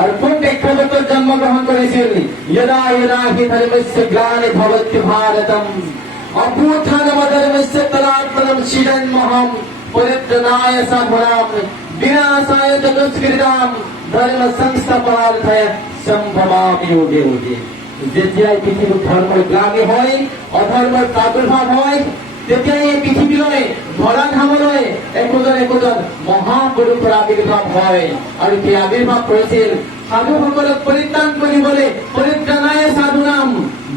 আর কোন প্রেক্ষাপটে জন্মগ্রহণ করেছিল? यदा यदा हि धर्मस्य ग्लानिर्भवति भारतम अभ्युत्थानमधर्मस्य तदात्मनं शीलन्महं परित्राणाय साधूनां विनाशाय च दुष्कृतां धर्म संस्थापनार्थाय सम्भवामि युगे युगे। যেতিয়াই পৃথিৱীত ধৰ্মৰ গ্লানি হয়, অধৰ্মৰ প্ৰাদুৰ্ভাৱ হয়, তেতিয়াই এই পৃথিৱীলৈ ধৰা ধামলৈ একোজন মহাপুৰুষৰ আৱিৰ্ভাৱ হয়। আৰু সেই আৱিৰ্ভাৱ কৰিছিল সাধুসকলক পৰিত্ৰাণ কৰিবলৈ, পৰিত্ৰাণায় সাধুনাম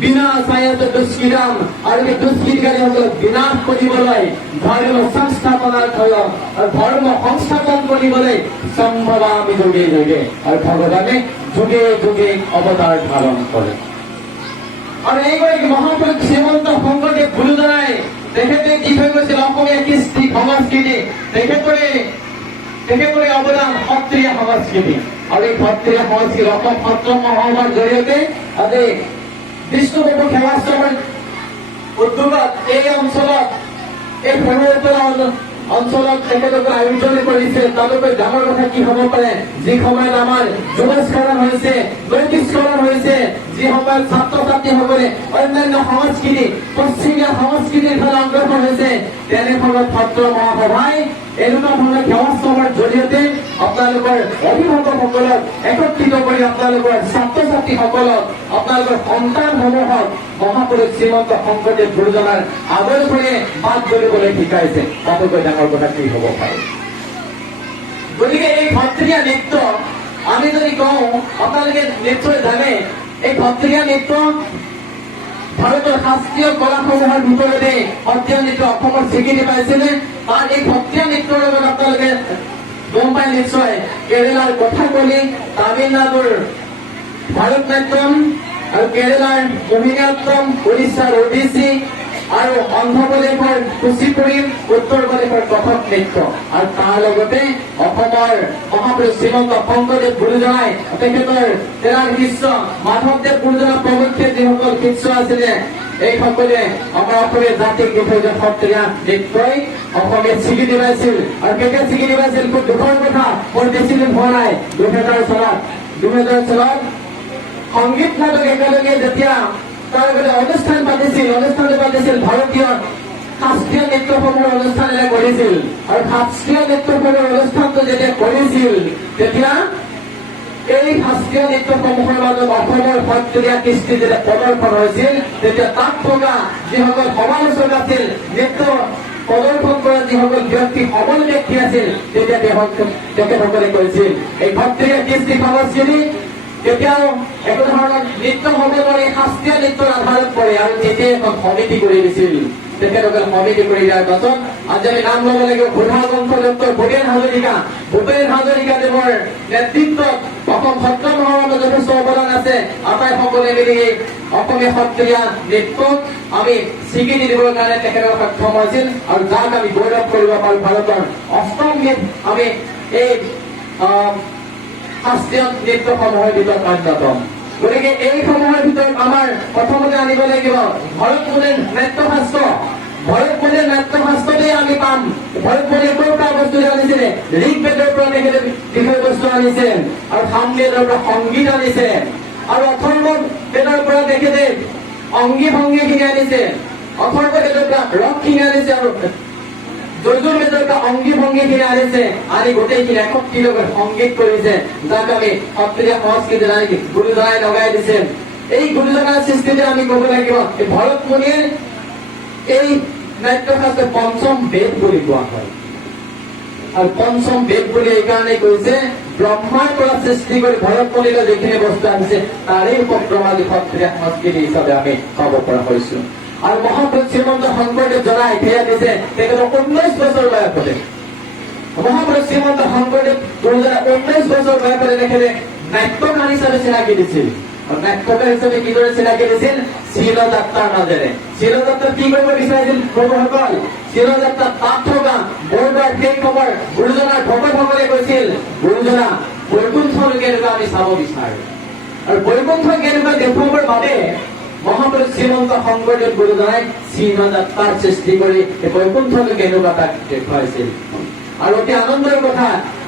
বিনাশায় দুষ্কৃতাম, আৰু এই দুষ্কৃতিকাৰীসকলক বিনাশ কৰিবলৈ, ধৰ্ম সংস্থাপনাৰ্থ ধৰ্ম সংস্থাপন কৰিবলৈ সম্ভৱামি যুগে যুগে। আৰু ভগৱানে যুগে যুগে অৱতাৰ ধাৰণ কৰে। আৰু এইগৰাকী মহাপুৰুষ শ্ৰীমন্ত শংকৰদেৱ গুৰুজনাই তেখেতে দি থৈ গৈছিল অসমীয়া কৃষ্টি সংস্কৃতি, তেখেতৰে অৱদান সত্ৰীয়া সংস্কৃতি। আৰু এই সত্ৰীয়া সংস্কৃতি অসম সত্ৰ মহোৎসৱৰ জৰিয়তে আজি বিষ্ণুপ্ৰভু সেৱাশ্ৰমৰ উদ্যোগত এই অঞ্চলত, এই সৰুপৰা অঞ্চলত তেখেতলোকে আয়োজন কৰিছে। তাতোকৈ ডাঙৰ কথা কি হ'ব পাৰে? যি সময়ত আমাৰ যুৱস্খলন হৈছে, লৈকিস্খলন হৈছে, যি সময়ত ছাত্ৰ ছাত্ৰীসকলে অন্যান্য সংস্কৃতি, পশ্চিমীয়া সংস্কৃতিৰ ফালে অগ্ৰসৰ হৈছে, তেনে সময়ত সত্ৰ মহাসভাই এনেকুৱা ধৰণৰ সেৱাশ্ৰমৰ জৰিয়তে আপোনালোকৰ অভিভাৱকসকলক একত্ৰিত কৰি আপোনালোকৰ ছাত্ৰ ছাত্ৰীসকলক, আপোনালোকৰ সন্তানসমূহক মহাপুৰুষ শ্ৰীমন্ত শংকৰদেৱ গুৰুজনাৰ আদৰ্শৰে বাট ধৰিবলৈ শিকাইছে। তাতোকৈ ডাঙৰ কথা কি হ'ব পাৰে? গতিকে এই সত্ৰীয়া নৃত্য আমি যদি কওঁ, আপোনালোকে নিশ্চয় জানে এই সত্ৰীয়া নৃত্য ভাৰতৰ শাস্ত্ৰীয় কলাসমূহৰ ভিতৰতে সত্ৰীয়া নৃত্য অসমৰ স্বীকৃতি পাইছিলে। তাৰ এই সত্ৰীয়া নৃত্যৰ লগত আপোনালোকে গম পায় নিশ্চয় কেৰেলাৰ কথাকলি, তামিলনাডুৰ ভাৰত নাট্যম, আৰু কেৰেলাৰ মোহিনীঅট্টম, উৰিষ্যাৰ ওডিচি, আৰু অন্ধ্ৰপ্ৰদেশৰ কুচিপুড়ি, উত্তৰ প্ৰদেশৰ কথক নৃত্য। আৰু তাৰ লগতে অসমৰ মহাপুৰুষ শ্ৰীমন্ত শংকৰদেৱ গুৰুজনাই তেখেতৰ তেৰাৰ শিষ্য মাধৱদেৱ গুৰুজনা প্ৰমুখ্যে যিসকল শিষ্য আছিলে, এইসকলে আমাৰ অসমীয়া জাতিক দি থৈ যোৱা সত্ৰীয়া নৃত্যই অসমীয়া স্বীকৃতি পাইছিল। আৰু কেতিয়া স্বীকৃতি পাইছিল? খুব দুখৰ কথা, মোৰ বেছি দিন হোৱা নাই, 2000 চনত সংগীত নাটক একেলগে যেতিয়া তাৰ অনুষ্ঠান পাতিছিল, ভাৰতীয় শাস্ত্ৰীয় নৃত্যসমূহৰ অনুষ্ঠান এনে কৰিছিল। আৰু শাস্ত্ৰীয় নৃত্যসমূহৰ অনুষ্ঠানটো যেতিয়া কৰিছিল, তেতিয়া এই শাস্ত্ৰীয় নৃত্যসমূহৰ মাজত অসমৰ সত্ৰীয়া কৃষ্টি যেতিয়া প্ৰদৰ্শন হৈছিল, তেতিয়া তাত থকা যিসকল সমালোচক আছিল, নৃত্য প্ৰদৰ্শন কৰা যিসকল ব্যক্তি, সবল ব্যক্তি আছিল, তেতিয়া তেখেতসকলে কৈছিল এই সত্ৰীয়া কৃষ্টি সংস্কৃতি কেতিয়াও একো ধৰণৰ নৃত্য হ'ব নোৱাৰে, শাস্ত্ৰীয় নৃত্যৰ আধাৰত পৰে। আৰু তেতিয়া এখন সমিতি কৰি দিছিল। তেখেতসকল সমিতি কৰি দিয়াৰ পাছত আজি আমি নাম ল'ব লাগিব বুঢ়া কণ্ঠ ডক্টৰ ভূপেন হাজৰিকাদেৱৰ নেতৃত্বত অসম সত্ৰ মহোৎসৱত যথেষ্ট অৱদান আছে। আটাইসকলে মিলি অসমীয়া সত্ৰীয়া নৃত্যক আমি স্বীকৃতি দিবৰ কাৰণে তেখেতৰ সক্ষম হৈছিল। আৰু যাক আমি গৌৰৱ কৰিব পাৰোঁ, ভাৰতৰ অষ্টম গীত আমি এই শাস্ত্ৰীয় নৃত্যসমূহৰ ভিতৰত অন্যতম। গতিকে এইসমূহৰ ভিতৰত আমাৰ প্ৰথমতে আনিব লাগিব ভৰতমুনিৰ নাট্যশাস্ত্ৰ। ভৰতমুনিৰ নাট্যশাস্ত্ৰতেই আমি পাম ভৰতমুনিয়ে ক'ৰ পৰা বস্তু আনিছিলে? ঋগ্বেদৰ পৰা তেখেতে বিষয়বস্তু আনিছে, আৰু সামবেদৰ পৰা সংগীত আনিছে, আৰু অথৰ্ববেদৰ পৰা তেখেতে অংগী ভংগীখিনি আনিছে, অথৰ্ববেদৰ পৰা ৰসখিনি আনিছে, আৰু যজুৰ্বেদৰ পৰা অংগী ভংগীখিনি আনিছে, আনি গোটেইখিনি একত্ৰিত কৰি সংগীত কৰিছে, যাক আমি সত্ৰীয়া সংস্কৃতি গুৰুজনাই লগাই দিছে। এই গুৰুজনাৰ সৃষ্টিতে আমি ক'ব লাগিব এই ভৰতমুনিৰ এই নাট্যশাস্ত্ৰ পঞ্চম বেদ বুলি কোৱা হয়। আৰু পঞ্চম বেদ বুলি এইকাৰণে কৈছে, ব্ৰহ্মাৰ পৰা সৃষ্টি কৰি ভৰতমুনিলৈ যিখিনি বস্তু আনিছে তাৰেই উপক্ৰম আজি সত্ৰীয়া সংস্কৃতি হিচাপে আমি পাব পৰা হৈছো। আৰু মহাপুৰুষ শ্ৰীমন্ত শংকৰদেৱ জনাই সেয়া দিছে তেখেতৰ 19 বছৰ বয়সতে। মহাপুৰুষ শ্ৰীমন্ত শংকৰদেৱ গুৰুজনা 19 বছৰ বয়সতে তেখেতে নাট্যকাৰ হিচাপে চিনাকি দিছিল। আৰু নাট্যকাৰ হিচাপে কিদৰে চিনাকি দিছিল? শিলযাত্ৰাৰ মাজেৰে। শিলযাত্ৰাত কি কৰিব বিচাৰিছিল প্ৰভুসকল? শিলযাত্ৰাত তাত থকা বৰদোৱাৰ সেই খবৰ গুৰুজনাৰ ভকতসকলে কৈছিল, গুৰুজনা বৈকুণ্ঠলৈকে এনেকুৱা আমি চাব বিচাৰো। আৰু বৈকুণ্ঠ কেনেকুৱা দেখুৱাবৰ বাবে মহাপুৰুষ শ্ৰীমন্ত শংকৰদেৱ গুৰুজনাই শিলযাত্ৰাৰ সৃষ্টি কৰি বৈকুণ্ঠলৈকে এনেকুৱা তাক দেখুৱাইছিল। আৰু অতি আনন্দৰ কথা,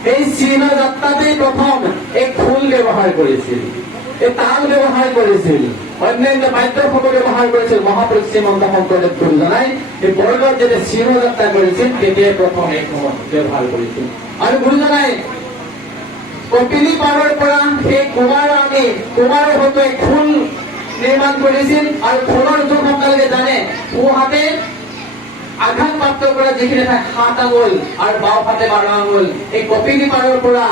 এই চিহ্ন যাত্ৰাতেই প্ৰথম এই খোল ব্যৱহাৰ কৰিছিল, এই তাল ব্যৱহাৰ কৰিছিল, অন্যান্য বাদ্যসমূহ ব্যৱহাৰ কৰিছিল। মহাপুৰুষ শ্ৰীমন্ত শংকৰদেৱ গুৰুজনাই এই বৰগত যেতিয়া চিহ্ন যাত্ৰা কৰিছিল তেতিয়াই প্ৰথম এই সময় ব্যৱহাৰ কৰিছিল। আৰু গুৰুজনাই কপিলী পাৰৰ পৰা সেই কুমাৰৰ হতে খোল নিৰ্মাণ কৰিছিল। আৰু খোলৰ জোখ আপোনালোকে জানে, সোঁহাতে আঘাতপ্ৰাপ্ত কৰা যিখিনি ঠাই 7 আঙুল আৰু বাওঁহাতে 12 আঙুল। এই কপিলী পাৰৰ পৰা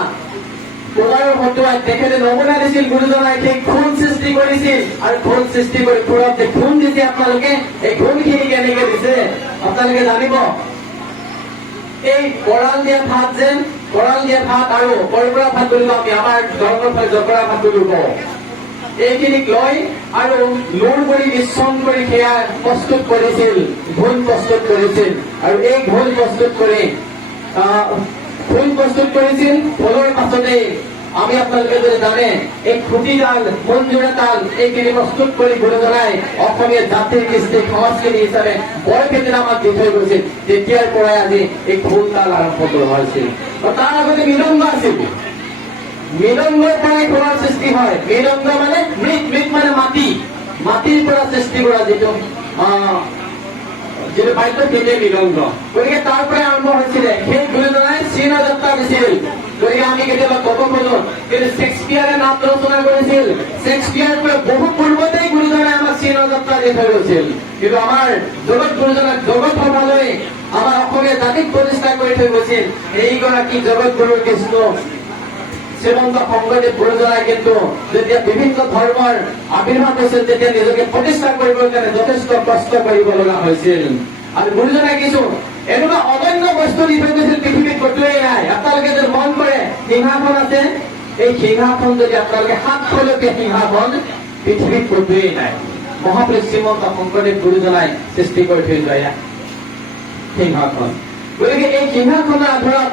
কুমাৰৰ হতুৱাই তেখেতে নমুনা দিছিল, গুৰুজনাই সেই খোল সৃষ্টি কৰিছিল। আৰু খোল সৃষ্টি কৰি খোলত যে খোল দিছে আপোনালোকে, এই খোলখিনি কেনেকে দিছে আপোনালোকে জানিব। এই কৰাল দিয়া ভাত যেন, কৰাল দিয়া ভাত আৰু কৰপৰা ভাত বুলি আমি আমাৰ ধৰ্মৰ ফালে জকৰা ভাত বুলি কওঁ, এইখিনিক লৈ আৰু লুৰ কৰি মিশ্ৰণ কৰি সেয়া প্ৰস্তুত কৰিছিল, ঘোল প্ৰস্তুত কৰিছিল। আৰু এই ঘোল প্ৰস্তুত কৰি ফুল প্ৰস্তুত কৰিছিল। ফুলৰ পাছতে আমি আপোনালোকে যদি জানে এই খুটি তাল, মঞ্জুৰা তাল এইখিনি প্ৰস্তুত কৰি গুৰুজনাই অসমীয়া জাতিৰ কৃষ্টি সংস্কৃতি হিচাপে বৰপেটিত আমাক দি থৈ গৈছিল। তেতিয়াৰ পৰাই আজি এই খোল তাল আৰম্ভ কৰা হৈছিল। তাৰ আগতে মৃদংগ আছিল, মৃদংগৰ পৰাই খোলৰ সৃষ্টি হয়। মৃদংগ মানে মৃত মানে মাটিৰ পৰা সৃষ্টি কৰা যিটো বাদ্য সেইটোৱে মৃদংগ। গতিকে তাৰ পৰাই আৰম্ভ হৈছিলে। সেই গুৰুজনাই চিহ্ন যাত্ৰা দিছিল। গতিকে আমি কেতিয়াবা ক'ব খোজো, কিন্তু শ্বেক্সপিয়াৰে নাট ৰচনা কৰিছিল, শ্বেক্সপিয়াৰ পৰা বহু পূৰ্বতেই গুৰুজনাই আমাক চিহ্ন যাত্ৰা দি থৈ গৈছিল। কিন্তু আমাৰ জগত গুৰুজনাক জগত সভালৈ আমাৰ অসমীয়া জাতিক প্ৰতিষ্ঠা কৰি থৈ গৈছিল এইগৰাকী জগত গুৰু কৃষ্ণ শ্ৰীমন্ত শংকৰদেৱ গুৰুজনাই। কিন্তু যেতিয়া বিভিন্ন ধৰ্মৰ আবিৰ্ভাৱ হৈছিল তেতিয়া নিজকে প্ৰতিষ্ঠা কৰিবৰ কাৰণে যথেষ্ট কষ্ট কৰিব লগা হৈছিল। আৰু গুৰুজনাই কিছু এনেকুৱা অনন্য বস্তু দি থৈ গৈছিল, পৃথিৱীত ক'তোৱেই নাই। আপোনালোকে যদি মন কৰে, সিংহাসন আছে, এই সিংহাসন যদি আপোনালোকে 700 সিংহাসন পৃথিৱীত ক'তোৱেই নাই। মহাপুৰুষ শ্ৰীমন্ত শংকৰদেৱ গুৰুজনাই সৃষ্টি কৰি থৈ যোৱা সিংহাসন। গতিকে এই সিংহাসনৰ আধাৰত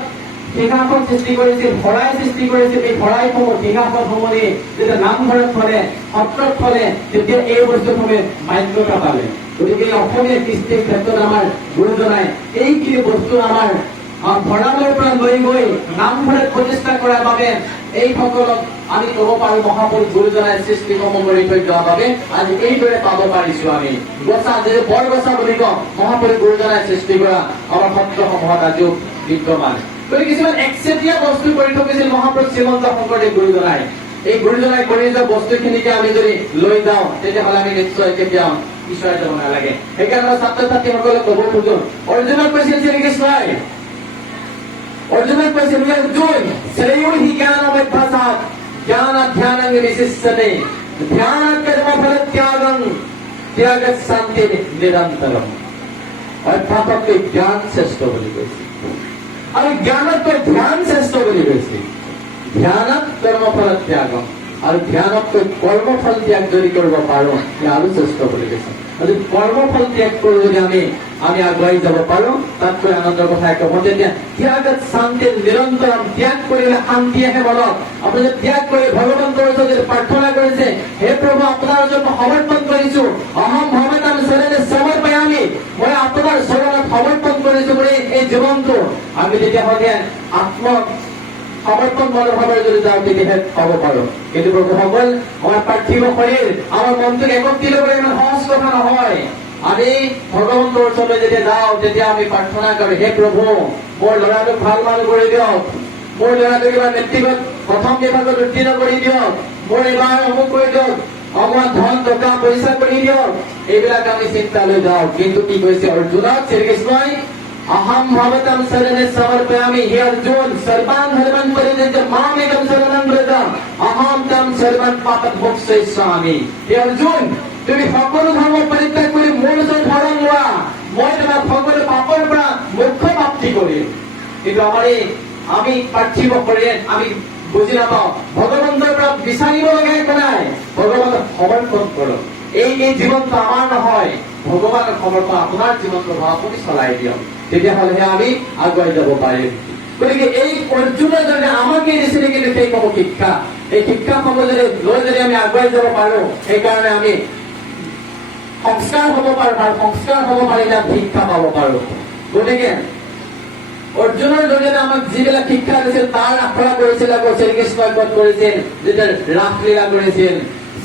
সিংহাসন সৃষ্টি কৰিছিল, শৰাই সৃষ্টি কৰিছিল। এই শৰাইসমূহ সিংহাসনসমূহ যেতিয়া নামঘৰত থলে, সত্ৰত থলে, তেতিয়া এই বস্তুসমূহে মান্যতা পালে। গতিকে অসমীয়া কৃষ্টিৰ ক্ষেত্ৰত আমাৰ গুৰুজনাই এইখিনি বস্তু আমাৰ ভঁৰালৰ পৰা লৈ গৈ নামঘৰত প্ৰতিষ্ঠা কৰাৰ বাবে এইসকলক আমি ক'ব পাৰো মহাপুৰুষ গুৰুজনাই সৃষ্টিসমূহ কৰি থৈ যোৱাৰ বাবে আজি এইদৰে পাব পাৰিছো। আমি গছা যিটো বৰগছা বুলি কওঁ, মহাপুৰুষ গুৰুজনাই সৃষ্টি কৰা আমাৰ সত্ৰসমূহত আজিও বিদ্যমান। গতিকে কিছুমান একচেটিয়া বস্তু কৰি থৈ গৈছিল মহাপুৰুষ শ্ৰীমন্ত শংকৰদেৱ গুৰুজনাই। এই গুৰুজনাই কৰি যোৱা বস্তুখিনিকে আমি যদি লৈ যাওঁ তেতিয়াহ'লে আমি নিশ্চয় কেতিয়াও পিছুৱাই যাব নালাগে। সেইকাৰণে মই ছাত্ৰ ছাত্ৰীসকলক ক'ব খোজো, অৰ্জুনক কৈছিল শ্ৰীকৃষ্ণই, অৰ্জুনক কৈছিল অৰ্জুন শ্ৰেয়ুহি জ্ঞানমভ্যাসাৎ জ্ঞানাধ্যানং বিশিষ্যতে ধ্যানাৎ কৰ্মফল ত্যাগং ত্যাগৎ শান্তি নিৰন্তৰম। অধ্যাপককে জ্ঞান শ্ৰেষ্ঠ বুলি কৈছিল আৰু জ্ঞানতকৈ ধ্যান শ্ৰেষ্ঠ বুলি কৈছিল। ধ্যানাৎ কৰ্মফল ত্যাগম, আৰু ধ্যানতকৈ কৰ্মফল ত্যাগ যদি কৰিব পাৰো আৰু শ্ৰেষ্ঠ বুলি কৈছে। যদি কৰ্মফল ত্যাগ কৰি যদি আমি আগুৱাই যাব পাৰো তাতকৈ আনন্দৰ কথা একো। তেতিয়া ত্যাগত শান্তি নিৰন্তৰম, ত্যাগ কৰিলে শান্তি আহে মনত। আপুনি যদি ত্যাগ কৰি ভগৱন্তৰ ওচৰত যদি প্ৰাৰ্থনা কৰিছে, হে প্ৰভু আপোনাৰ ওচৰত মই সমৰ্পণ কৰিছো, অহম ভৱতাম শৰণে সমৰ্পয়ামি, মই আপোনাৰ চৰণত সমৰ্পণ কৰিছো বুলি এই জীৱনটো আমি তেতিয়াহ'লে সমৰ্পণ মনোভাৱেৰে যদি যাওঁ তেতিয়াহে পাব পাৰো। কিন্তু প্ৰভুসকল, আমাৰ পাৰ্থিৱ শৰীৰ, আমাৰ মনটোক একত্ৰিত কৰি ইমান সহজ কথা নহয়। আমি ভগৱন্তৰ ওচৰলৈ যেতিয়া যাওঁ তেতিয়া আমি প্ৰাৰ্থনা কৰো, হে প্ৰভু মোৰ ল'ৰাটোক ভাল মানুহ কৰি দিয়ক, মোৰ ল'ৰাটোক এইবাৰ মেট্ৰিকত প্ৰথম বিভাগত উত্তীৰ্ণ কৰি দিয়ক, মোৰ এইবাৰ অমুক কৰি দিয়ক, অকমান ধন টকা পইচা কৰি দিয়ক, এইবিলাক আমি চিন্তা লৈ যাওঁ। কিন্তু কি কৈছে অৰ্জুনক শ্ৰীকৃষ্ণই, अहम भवतम शरणे समर्पयामि, हे अर्जुन सर्वान् धर्मान् परित्यज्य माम् एकं शरणं व्रज अहम तम सर्वान् पापात् मोक्षयिष्यामि। हे अर्जुन, তুমি সকলো ধৰ্ম পৰিত্যাগ কৰি মোৰ ওচৰত শৰণ লোৱা, মই তোমাক সকলো পাপৰ পৰা মোক্ষ প্ৰাপ্তি কৰিম। কিন্তু আমি পাৰ্থিৱ শৰীৰে আমি বুজি নাপাওঁ, ভগৱন্তৰ পৰা বিচাৰিব লগা একো নাই, ভগৱানক সমৰ্পণ কৰক। এই জীৱনটো আমাৰ নহয়, ভগৱানক সমৰ্পণ, আপোনাৰ জীৱনটো আপুনি চলাই দিয়ক, তেতিয়াহ'লেহে আমি আগুৱাই যাব পাৰিম। গতিকে এই অৰ্জুনে যদি আমাকে দিছিলে, কিন্তু সেইসমূহ শিক্ষা, এই শিক্ষাসমূহ যদি লৈ যদি আমি আগুৱাই যাব পাৰো, সেইকাৰণে আমি সংস্কাৰ হ'ব পাৰো, আৰু সংস্কাৰ হ'ব পাৰিলে শিক্ষা পাব পাৰো। গতিকে অৰ্জুনৰ জৰিয়তে আমাক যিবিলাক শিক্ষা দিছিল তাৰ আখৰা কৰিছিল, আকৌ শ্ৰীকৃষ্ণই ক'ত কৰিছিল, যেতিয়া ৰাসলীলা কৰিছিল।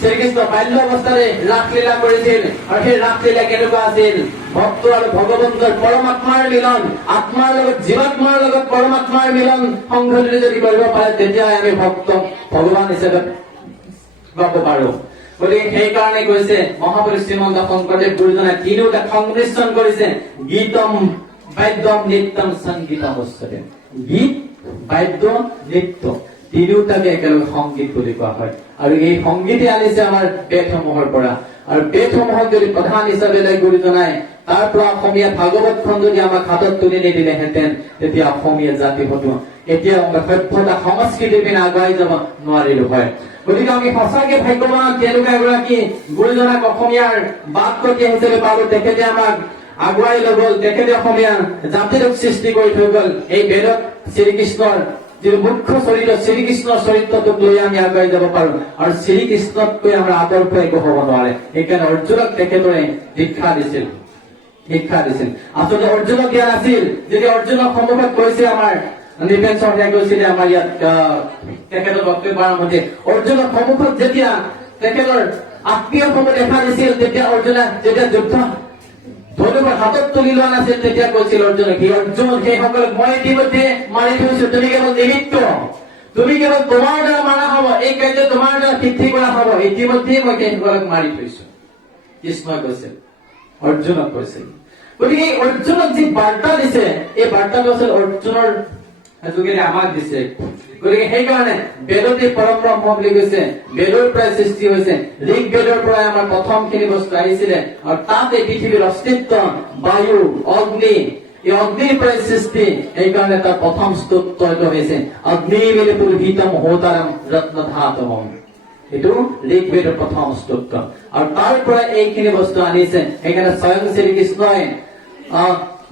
শ্ৰীকৃষ্ণ বাল্য অৱস্থাৰে ৰাসলীলা কৰিছিল, আৰু সেই ৰাসলীলা কেনেকুৱা আছিল? ভক্ত আৰু ভগৱন্তৰ পৰমাত্মাৰ মিলন, আত্মাৰ লগত জীৱাত্মাৰ লগত পৰমাত্মাৰ মিলন সংঘটিত যদি কৰিব পাৰে, তেতিয়াই আমি ভক্ত ভগৱান হিচাপে পাব পাৰো। গতিকে সেইকাৰণে কৈছে মহাপুৰুষ শ্ৰীমন্ত শংকৰদেৱ গুৰুজনাই তিনিওটা সংমিশ্ৰণ কৰিছে, গীতম বাদ্যম নিত্যম সংগীতম উচ্যতে। গীত, বাদ্য, নৃত্য তিনিওটাকে একেলগে সংগীত বুলি কোৱা হয়। আৰু এই সংগীতে আনিছে আমাৰ বেদসমূহৰ পৰা। আৰু বেদসমূহক যদি প্ৰধান হিচাপে লৈ গুৰুজনাই তাৰ পৰা অসমীয়া ভাগৱতখন যদি আমাক হাতত তুলি নিদিলেহেঁতেন, তেতিয়া অসমীয়া জাতি হতো এতিয়া সভ্যতা সংস্কৃতি পিনে আগুৱাই যাব নোৱাৰিলো হয়। গতিকে আমি সঁচাকে ভাগ্যৱান, তেনেকুৱা এগৰাকী গুৰুজনাক অসমীয়াৰ বাট কটীয়া হিচাপে পালো। তেখেতে আমাক আগুৱাই লৈ গল, তেখেতে অসমীয়া জাতিৰ সৃষ্টি কৰি থৈ গল। এই বেদত শ্ৰীকৃষ্ণৰ যিটো মুখ্য চৰিত্ৰ, শ্ৰীকৃষ্ণৰ চৰিত্ৰটোক লৈ আমি আগুৱাই যাব পাৰো। আৰু শ্ৰীকৃষ্ণতকৈ আমাৰ আদৰ্শ একো হব নোৱাৰে। সেইকাৰণে অৰ্জুনক তেখেতৰে শিক্ষা দিছিল। আচলতে অৰ্জুনক দিয়া নাছিল। যদি অৰ্জুনক সন্মুখত কৈছে আমাৰ নিপেন শৰ্মাই কৈছিলে আমাৰ ইয়াত তেখেতৰ বক্তব্য আৰম্ভতে, অৰ্জুনক সন্মুখত যেতিয়া তেখেতৰ আত্মীয়সমূহ দেখা দিছিল, তেতিয়া অৰ্জুনে যেতিয়া যুদ্ধ ধনুকৰ হাতত তুলি লোৱা নাছিল, তেতিয়া কৈছিল অৰ্জুনক, সেই অৰ্জুন সেইসকলক মই ইতিমধ্যে মাৰি থৈছো, তুমি কেৱল নিমিত্ত, তুমি কেৱল তোমাৰ দ্বাৰা মাৰা হব, এই কাৰ্য তোমাৰ দ্বাৰা সিদ্ধি কৰা হব, ইতিমধ্যে মই সেইসকলক মাৰি থৈছো। কৃষ্ণই কৈছিল, অৰ্জুনক কৈছিল। গতিকে এই অৰ্জুনক যি বাৰ্তা দিছে, এই বাৰ্তাটো আছিল অৰ্জুনৰ যোগেদি আমাক দিছে। গতিকে সেইকাৰণে বেদতে পৰম ব্ৰহ্ম বুলি কৈছে, বেদৰ পৰাই সৃষ্টি হৈছে। ঋগ বেদৰ পৰাই আমাৰ প্ৰথমখিনি বস্তু আহিছিলে, আৰু তাতে পৃথিৱীৰ অস্তিত্ব, বায়ু, অগ্নি, এই অগ্নিৰ পৰাই সৃষ্টি। সেইকাৰণে তাৰ প্ৰথম স্তোত্ৰটো হৈছে অগ্নি মিলে পুলহিতম হোতাৰম ৰত্ন ধাতমম। এইটো ঋগ বেদৰ প্ৰথম স্তোত্ৰ, আৰু তাৰ পৰা এইখিনি বস্তু আনিছে। সেইকাৰণে স্বয়ং শ্ৰীকৃষ্ণই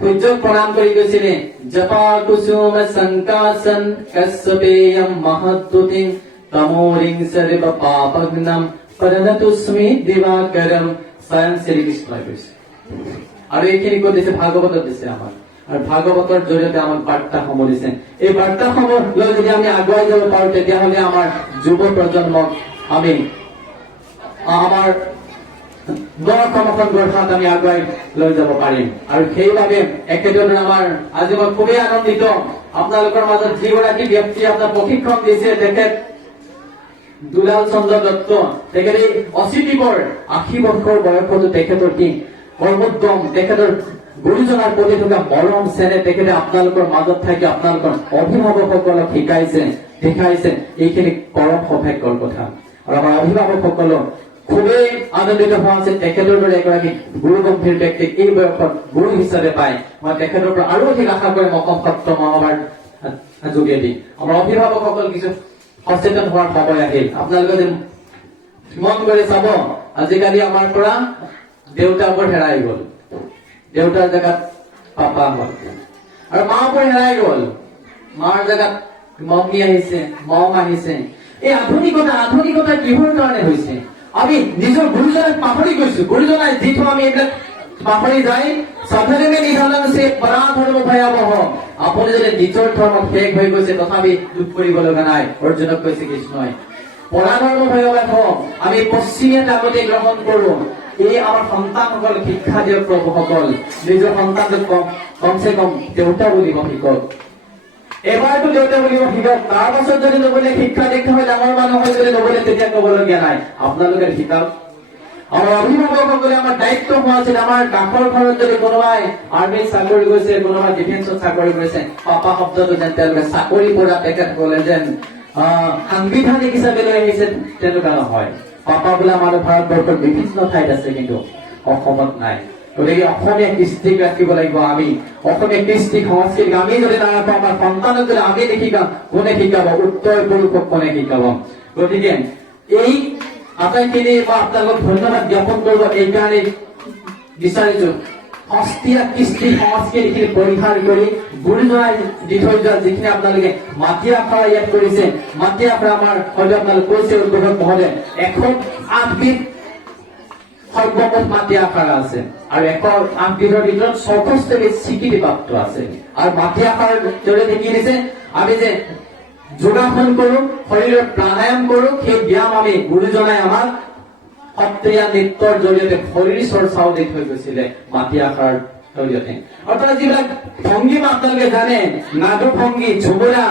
সূৰ্যক প্ৰণাম কৰি কৈছিলে, জপা কুসুম সংকাসন কশ্যপেয়ম মহদ্যুতিম তমোৰিং সৰ্ব পাপগ্নম পৰনতুস্মি দিবাকৰম। স্বয়ং শ্ৰীকৃষ্ণই কৈছে। আৰু এইখিনি কৈ দিছে ভাগৱতত দিছে আমাক, আৰু ভাগৱতৰ জৰিয়তে আমাক বাৰ্তাসমূহ দিছে। এই বাৰ্তাসমূহ লৈ যদি আমি আগুৱাই যাব পাৰো, তেতিয়াহলে আমাৰ যুৱ প্ৰজন্মক আমি আমাৰ দৰ্শনখন গঢ়াত আমি আগুৱাই লৈ যাব পাৰিম। আৰু সেইবাবে একেদৰে আমাৰ আজি মই খুবেই আনন্দিত, আপোনালোকৰ মাজত যিগৰাকী ব্যক্তি আপোনাক প্ৰশিক্ষণ দিছে, তেখেত দুলাল চন্দ্ৰ দত্ত। তেখেতে 80 বছৰ বয়সতো তেখেতৰ কি কৰ্মোদ্যম, তেখেতৰ গুৰুজনাৰ প্ৰতি থকা মৰম চেনেহ তেখেতে আপোনালোকৰ মাজত থাকি আপোনালোকৰ অভিভাৱকসকলক শিকাইছে, দেখাইছে। এইখিনি পৰম সৌভাগ্যৰ কথা। আৰু আমাৰ অভিভাৱকসকলক খুবেই আনন্দিত হোৱা আছে, তেখেতৰ দৰে এগৰাকী গুৰু গম্ভীৰ ব্যক্তিক এই বয়সত গুৰু হিচাপে পাই মই তেখেতৰ পৰা আৰু অধিক আশা কৰিম অসম সত্ৰ মহাসভাৰ যোগেদি। আমাৰ অভিভাৱকসকল কিছু সচেতন হোৱাৰ সময় আহিল। আপোনালোকে যে মন কৰি চাব, আজিকালি আমাৰ পৰা দেউতাবোৰ হেৰাই গল, দেউতাৰ জেগাত পাপা হল, আৰু মাবোৰ হেৰাই গল, মাৰ জেগাত মম্মী আহিছে, মম আহিছে। এই আধুনিকতা কিহৰ কাৰণে হৈছে? আমি নিজৰ গুৰুজনাক পাহৰি গৈছো। গুৰুজনাই যিটো আমি এইবিলাক পাহৰি যায়, সাধাৰণে নিধান সে পৰা ধৰ্ম ভয়াৱহ। আপুনি যদি নিজৰ ধৰ্ম শেষ হৈ গৈছে, তথাপি দুখ কৰিব লগা নাই। অৰ্জুনক কৈছে কৃষ্ণই, পৰা ধৰ্ম ভয়াৱহ আমি পশ্চিমীয়া আগতে গ্ৰহণ কৰো। এই আমাৰ সন্তানসকল শিক্ষা দিয়ক প্ৰভুসকল, নিজৰ সন্তানটোক কমচে কম দেউতা বুলিব শিকক। এবাৰতো দেউতা বুলিব শিকক, তাৰ পাছত যদি নবলে শিক্ষা দীক্ষা হয়, ডাঙৰ মানুহ হয় যদি নবলে, তেতিয়া কবলগীয়া নাই। আপোনালোকে শিকাওক। আমাৰ অভিভাৱকসকলে আমাৰ দায়িত্ব হোৱা আছিল। আমাৰ কাষৰ ঘৰত যদি কোনোবাই আৰ্মিত চাকৰি কৰিছে, কোনোবাই ডিফেন্সত চাকৰি কৰিছে, পাপা শব্দটো যেন তেওঁলোকে চাকৰি কৰা তেখেতসকলে যেন সাংবিধানিক হিচাপে লৈ আহিছে, তেনেকুৱা নহয়। পাপা বোলা মানুহ ভাৰতবৰ্ষৰ বিভিন্ন ঠাইত আছে, কিন্তু অসমত নাই। গতিকে অসমীয়া কৃষ্টিক ৰাখিব লাগিব। আমি অসমীয়া কৃষ্টি সংস্কৃতিক আমি যদি নাৰাখো, আমাৰ সন্তানক যদি আমি নিশিকাম, কোনে শিকাব? উত্তৰ পুৰুষক কোনে শিকাব? গতিকে এই আটাইখিনি মই আপোনালোকক ধন্যবাদ জ্ঞাপন কৰিব এইকাৰণে বিচাৰিছো। সস্তীয়া কৃষ্টি সংস্কৃতিখিনি পৰিহাৰ কৰি গুৰুজনাই দি থৈ যোৱা যিখিনি আপোনালোকে মাটি আখৰা ইয়াত কৰিছে, মাটি আখৰা আমাৰ হয়তো আপোনালোকে কৈছে উদ্বোধক মহোদয় 108 বিধ সৰ্বমুঠ মাটি আখৰা আছে আৰু 108 বিধৰ ভিতৰত 64 বিধ স্বীকৃতিপ্ৰাপ্ত আছে। আৰু মাটি আখৰাৰ জৰিয়তে কি দিছে, আমি যে যোগাসন কৰো, শৰীৰৰ প্ৰাণায়াম কৰো, সেই ব্যায়াম আমি গুৰুজনাই আমাক সত্ৰীয়া নৃত্যৰ জৰিয়তে শৰীৰ চৰ্চাও দি থৈ গৈছিলে মাটি আখৰাৰ জৰিয়তে। অৰ্থাৎ যিবিলাক ভংগীমা আপোনালোকে জানে, নাদু ভংগী, ঝুমুৰা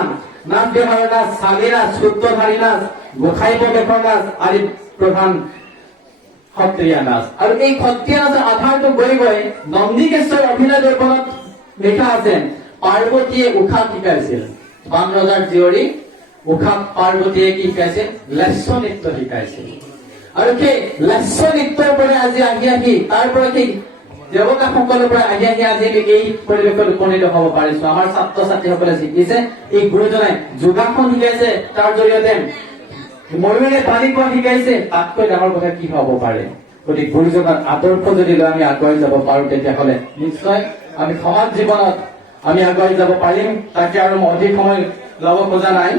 নাচ, বেহাৰৰ নাচ, চালি নাচ, সূত্ৰধাৰী নাচ, গোসাই প্ৰৱেশৰ নাচ আদি প্ৰধান সত্ৰীয়া নাচ। আৰু এই সত্ৰীয়া নাচৰ আধাৰটো গৈ গৈ নন্দিকেশ্বৰ অভিনয় দৰ্পণত লিখা আছে, পাৰ্বতীয়ে উশাহ শিকাইছিল। বান ৰজাৰ জীয়ৰী উশাক পাৰ্বতীয়ে কি শিকাইছিল? লাস্য নৃত্য শিকাইছিল। আৰু সেই লাস্য নৃত্যৰ পৰা আজি আহি তাৰ পৰা সেই দেৱতাসকলৰ পৰা আহি আজি এই পৰিৱেশত উপনীত হব পাৰিছো। আমাৰ ছাত্ৰ ছাত্ৰীসকলে শিকিছে, এই গুৰুজনাই যোগাসন শিকাইছে, তাৰ জৰিয়তে ময়ূৰে পানী খোৱা শিকাইছে, তাতকৈ ডাঙৰ কথা কি হব পাৰে? গতিকে গুৰুজনাৰ আদৰ্শ যদি লৈ আমি আগুৱাই যাব পাৰো, তেতিয়াহ'লে নিশ্চয় আমি সমাজ জীৱনত আমি আগুৱাই যাব পাৰিম। তাকে আৰু মই অধিক সময় ল'ব খোজা নাই।